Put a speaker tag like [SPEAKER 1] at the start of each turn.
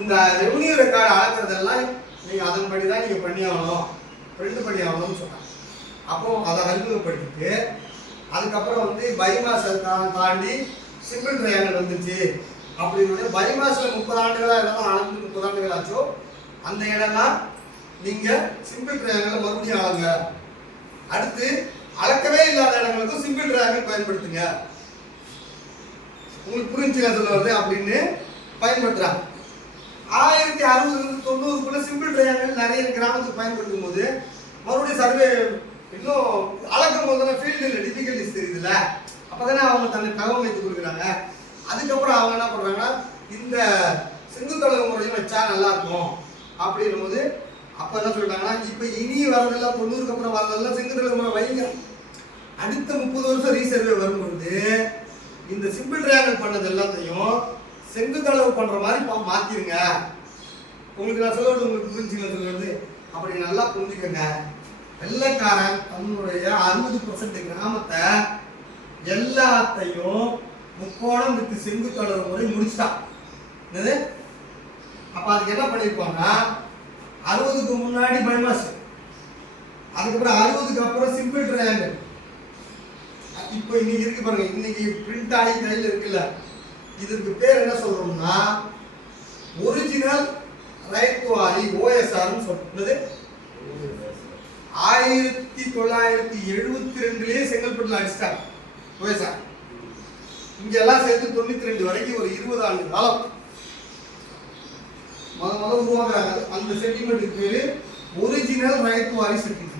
[SPEAKER 1] இந்த revenue record அளக்கிறதெல்லாம் நீங்கள் அதன்படி தான் நீங்கள் பண்ணி ஆகணும் பிரிண்ட் பண்ணி ஆகணும்னு சொன்னாங்க. அப்போ அதை அறிமுகப்படுத்திட்டு அதுக்கப்புறம் வந்து பைமாசை தாண்டி சிம்பிள் ட்ரையாங்கல் வந்துச்சு. அப்படின்னு பைமாஸில் முப்பது ஆண்டுகளாக இதெல்லாம் அளந்து முப்பது ஆண்டுகள் ஆச்சோ? அந்த இடம்லாம் நீங்கள் சிம்பிள் ட்ரையாங்கல் மறுபடியும் அளங்க அடுத்து அளக்கவே இல்லாத இடங்களுக்கும் சிம்பிள் ட்ரையாங்கல் பயன்படுத்துங்க. உங்களுக்கு புரிஞ்சுங்க சொல்ல வருது அப்படின்னு பயன்படுத்துகிறாங்க ஆயிரத்தி அறுபது தொண்ணூறுக்குள்ள சிம்பிள் ட்ரையாங்கல் நிறைய கிராமத்துக்கு பயன்படுத்தும் போது மறுபடியும் சர்வே இன்னும் அளக்கும் போது ஃபீல்டில் டிஃபிகல்டிஸ் தெரியுதுல்ல. அப்பதானே அவங்க தன்னை தகவல் வைத்து கொடுக்குறாங்க. அதுக்கப்புறம் அவங்க என்ன பண்ணுறாங்கன்னா இந்த செங்குத்தளவு முறையும் வச்சா நல்லா இருக்கும் அப்படின்னும் போது அப்போ என்ன சொல்லிட்டாங்கன்னா இப்போ இனி வரதெல்லாம் தொண்ணூறுக்கு அப்புறம் வரதெல்லாம் செங்குத்தளவு முறை வைங்க. அடுத்த முப்பது வருஷம் ரீசர்வே வரும்பொழுது இந்த சிம்பிள் ட்ரையாங்கல் பண்ணது எல்லாத்தையும் செங்குத்தளவு பண்ணுற மாதிரி பா- மாற்றிடுங்க உங்களுக்கு நான் சொல்லுவது உங்களுக்கு புரிஞ்சுக்கல சொல்கிறது அப்படி நல்லா புரிஞ்சுக்கோங்க. வெள்ளைக்காரன் தன்னுடைய அறுபது பர்சன்ட் கிராமத்தை எல்லாத்தையும் முக்கோணம் வித்து செங்குத்தளவு முறை முடிச்சிட்டான். என்னது? அப்போ அதுக்கு என்ன பண்ணியிருப்பாங்கன்னா அறுபதுக்கு முன்னாடி பைமாஸ். அதுக்கப்புறம் அறுபதுக்கு அப்புறம் சிம்பிள் ட்ரையாங்கல் இப்போ இன்னைக்கு இருக்கு பாருங்க இன்னைக்கு பிரிண்ட் ஆகி கையில் இருக்குல்ல. இதுக்கு பேர் என்ன சொல்றோம்னா ஒரிஜினல் ரைட் வாரி ஓஎஸ்ஆர்னு சொல்றது ஆயிரத்தி தொள்ளாயிரத்தி எழுபத்தி ரெண்டுலேயே செங்கல்பட்டு அடிச்சிட்டாங்க ஓஎஸ்ஆர் இங்க எல்லாம் சேர்த்து தொண்ணூத்தி ரெண்டு வரைக்கும் ஒரு இருபது ஆண்டு காலம். முத முத உருவாக்குறாங்க. அந்த செட்டில்மெண்ட்டுக்கு பேரு ஒரிஜினல் ரைட் வாரி செட்டில்மெண்ட்